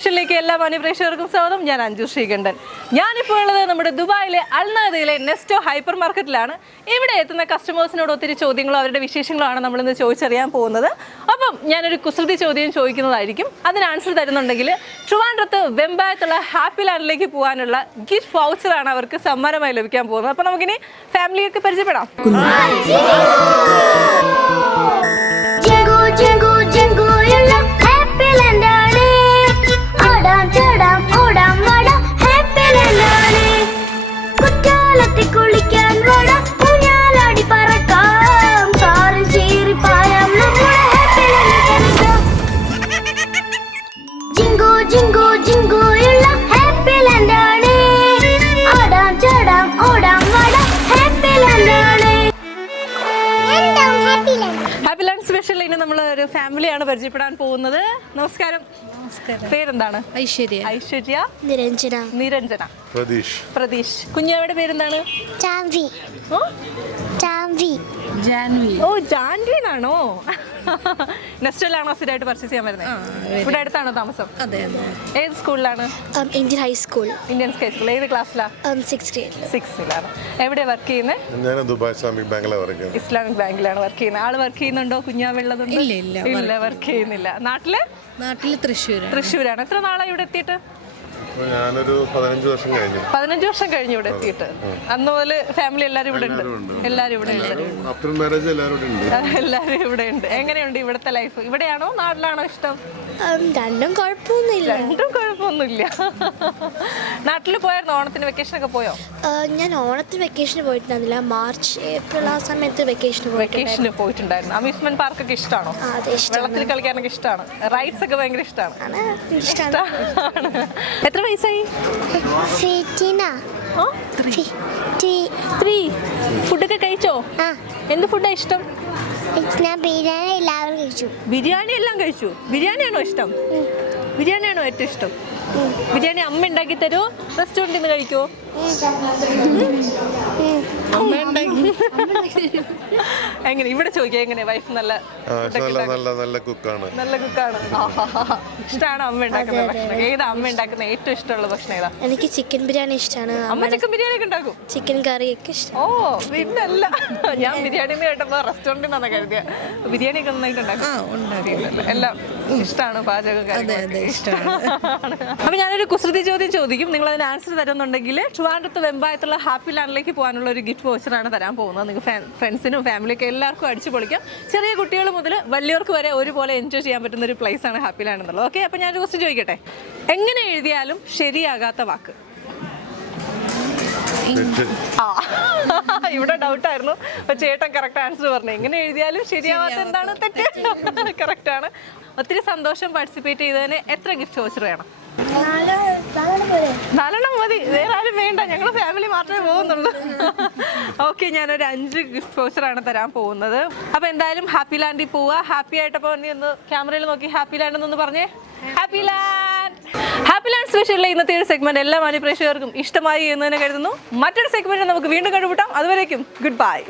സ്പെഷ്യലിലേക്ക് എല്ലാ മാന്യപ്രേക്ഷകർക്കും സ്വാഗതം. ഞാൻ അഞ്ജു ശ്രീകണ്ഠൻ. ഞാനിപ്പോൾ ഉള്ളത് നമ്മുടെ ദുബായിലെ അൽനാദയിലെ നെസ്റ്റോ ഹൈപ്പർ മാർക്കറ്റിലാണ്. ഇവിടെ എത്തുന്ന കസ്റ്റമേഴ്സിനോട് ഒത്തിരി ചോദ്യങ്ങളും അവരുടെ വിശേഷങ്ങളുമാണ് നമ്മളിന്ന് ചോദിച്ചറിയാൻ പോകുന്നത്. അപ്പം ഞാനൊരു കുസൃതി ചോദ്യം ചോദിക്കുന്നതായിരിക്കും. അതിന് ആൻസർ തരുന്നുണ്ടെങ്കിൽ ട്രിവാൻഡ്രത്ത് വെമ്പായത്തുള്ള ഹാപ്പി ലാൻഡിലേക്ക് പോകാനുള്ള ഗിഫ്റ്റ് വൗച്ചറാണ് അവർക്ക് സമ്മാനമായി ലഭിക്കാൻ പോകുന്നത്. അപ്പം നമുക്കിനി ഫാമിലിയൊക്കെ പരിചയപ്പെടാം. ഹാപ്പി ലാൻഡ് സ്പെഷ്യൽ ഇനി നമ്മൾ ഒരു ഫാമിലിയാണ് പരിചയപ്പെടാൻ പോകുന്നത്. നമസ്കാരം. പേരെന്താണ്? ഐശ്വര്യ. ഐശ്വര്യ. നിരഞ്ജന. നിരഞ്ജന. പ്രതീഷ്. പ്രതീഷ്. കുഞ്ഞാവയുടെ പേരെന്താണ്? ജാൻവി. ജാൻവി. ജാൻവി. ഓ, ജാൻവി എന്നാണോ? നെസ്റ്റോയിലാണോ സ്ഥിരമായിട്ട് പർച്ചേസ് ചെയ്യാൻ വരുന്നത്? ഇവിടെ അടുത്താണോ താമസം? അതെ അതെ. ഏത് സ്കൂളിലാണ്? Indian high school. Indian high school. ഏത് ക്ലാസ്സിലാണ്? 6th grade. 6th എവിടെയാണ് വർക്ക് ചെയ്യുന്നത്? ഞാൻ ദുബായ് ഇസ്ലാമിക് ബാങ്കിലാണ് വർക്ക് ചെയ്യുന്നത്. ഇസ്ലാമിക് ബാങ്കിലാണ് വർക്ക് ചെയ്യുന്നത്. ആള് വർക്ക് ചെയ്യുന്നുണ്ടോ? കുഞ്ഞാവുള്ളതുണ്ട്? ഇല്ല, വർക്ക് ചെയ്യുന്നില്ല. നാട്ടില് തൃശ്ശൂരാണ്. എത്ര നാളായി ഇവിടെ എത്തിയിട്ട്? ഞാനൊരു 15 വർഷം കഴിഞ്ഞു. 15 വർഷം കഴിഞ്ഞു ഇവിടെ എത്തിയിട്ട്. അന്ന് മുതൽ ഫാമിലി എല്ലാവരും ഇവിടെ ഉണ്ട്. എല്ലാവരും ഇവിടെ ഉണ്ട്. ആഫ്റ്റർ മാരേജ് എല്ലാവരും ഇവിടെ ഉണ്ട്. എങ്ങനെയുണ്ട് ഇവിടുത്തെ ലൈഫ്? ഇവിടെയാണോ നാട്ടിലാണോ ഇഷ്ടം? രണ്ടും കുഴപ്പമൊന്നുമില്ല. നാട്ടിൽ പോയായിരുന്നു? ഓണത്തിന് വെക്കേഷൻ ഒക്കെ പോയോ? ഞാൻ ഓണത്തിന് വെക്കേഷന് പോയിട്ടുണ്ടായിരുന്നില്ല. മാർച്ച് ഏപ്രിൽ ആ സമയത്ത് വെക്കേഷന് പോയിട്ടുണ്ടായിരുന്നു. അമ്യൂസ്മെന്റ് പാർക്ക് ഒക്കെ ഇഷ്ടമാണോ? വെള്ളത്തിൽ കളിക്കാനൊക്കെ ഇഷ്ടമാണ്. റൈഡ്സ് ഒക്കെ ഭയങ്കര ഇഷ്ടമാണ്. എത്ര വയസ്സായി? ഫുഡൊക്കെ കഴിച്ചോ? എന്ത് ഫുഡാ ഇഷ്ടം? ബിരിയാണി എല്ലാം കഴിച്ചു. ബിരിയാണിയാണോ ഇഷ്ടം? ബിരിയാണിയാണോ ഏറ്റവും ഇഷ്ടം? ബിരിയാണി അമ്മ ഉണ്ടാക്കി തരുമോ? റെസ്റ്റോറൻറ്റിൽ നിന്ന് കഴിക്കുമോ? എങ്ങനെ ഇവിടെ ചോദിക്കാം? എങ്ങനെ വൈഫ് നല്ല കുക്കാണ്? നല്ല കുക്കാണ്. ഇഷ്ടമാണോ അമ്മ ഉണ്ടാക്കുന്ന ഭക്ഷണം? ഏതാ അമ്മ ഉണ്ടാക്കുന്ന ഏറ്റവും ഇഷ്ടമുള്ള ഭക്ഷണം? ഏതാ? എനിക്ക് ചിക്കൻ ബിരിയാണി ഇഷ്ടമാണ്. അമ്മ ചിക്കൻ ബിരിയാണി ഒക്കെ ഉണ്ടാക്കും? ചിക്കൻ കറി ഒക്കെ ഇഷ്ടം. ഓ, പിന്നല്ല, ഞാൻ ബിരിയാണി കേട്ടപ്പോ റെസ്റ്റോറൻറ്റിൽ നിന്നാണ് കരുതിയ. ബിരിയാണി ഒക്കെ നന്നായിട്ട് ഉണ്ടാക്കും. എല്ലാം ഇഷ്ടമാണ് പാചകം. അപ്പൊ ഞാനൊരു കുസൃതി ചോദ്യം ചോദിക്കും. നിങ്ങൾ അതിന് ആൻസർ തരുന്നുണ്ടെങ്കിൽ ട്രിവാൻഡ്രത്ത് വെമ്പായത്തുള്ള ഹാപ്പി ലാൻഡിലേക്ക് പോകാനുള്ള ഒരു ഗിഫ്റ്റ് വൗച്ചറാണ് തരാൻ പോകുന്നത്. നിങ്ങൾക്ക് ഫ്രണ്ട്സിനും ഫാമിലിയൊക്കെ എല്ലാവർക്കും അടിച്ചു പൊളിക്കാം. ചെറിയ കുട്ടികൾ മുതൽ വലിയവർക്ക് വരെ ഒരുപോലെ എൻജോയ് ചെയ്യാൻ പറ്റുന്ന ഒരു പ്ലേസ് ആണ് ഹാപ്പി ലാൻഡ് എന്നുള്ളത്. ഓക്കെ, അപ്പോൾ ഞാനൊരു ക്വസ്റ്റ്യൻ ചോദിക്കട്ടെ. എങ്ങനെ എഴുതിയാലും ശരിയാകാത്ത വാക്ക്? ഇവിടെ ഡൗട്ടായിരുന്നു. അപ്പൊ ചേട്ടൻ കറക്റ്റ് ആൻസർ പറഞ്ഞു. എങ്ങനെ എഴുതിയാലും ശരിയാവാത്ത എന്താണ്? തെറ്റ്. കറക്റ്റ് ആണ്. ഒത്തിരി സന്തോഷം. പാർട്ടിസിപ്പേറ്റ് ചെയ്തതിന് എത്ര ഗിഫ്റ്റ് വൗച്ചർ വേണം? 4 മതി. വേറെ ആരും വേണ്ട. ഞങ്ങൾ ഫാമിലി മാത്രമേ പോകുന്നുള്ളൂ. ഓക്കെ, ഞാനൊരു 5 ഗിഫ്റ്റ് വൗച്ചറാണ് തരാൻ പോകുന്നത്. അപ്പൊ എന്തായാലും ഹാപ്പി ലാൻഡിൽ പോവുക. ഹാപ്പി ആയിട്ടപ്പോ നീ ഒന്ന് ക്യാമറയിൽ നോക്കി ഹാപ്പി ലാൻഡ് എന്നൊന്ന് പറഞ്ഞേ. Happy land. ഹാപ്പി ലാൻഡ് സ്പെഷ്യലിലെ ഇന്നത്തെ ഒരു സെഗ്മെന്റ് എല്ലാ മാന്യപ്രേക്ഷകർക്കും ഇഷ്ടമായി എന്ന് തന്നെ കരുതുന്നു. മറ്റൊരു സെഗ്മെന്റ് നമുക്ക് വീണ്ടും കണ്ടുമുട്ടാം. അതുവരേക്കും ഗുഡ് ബൈ.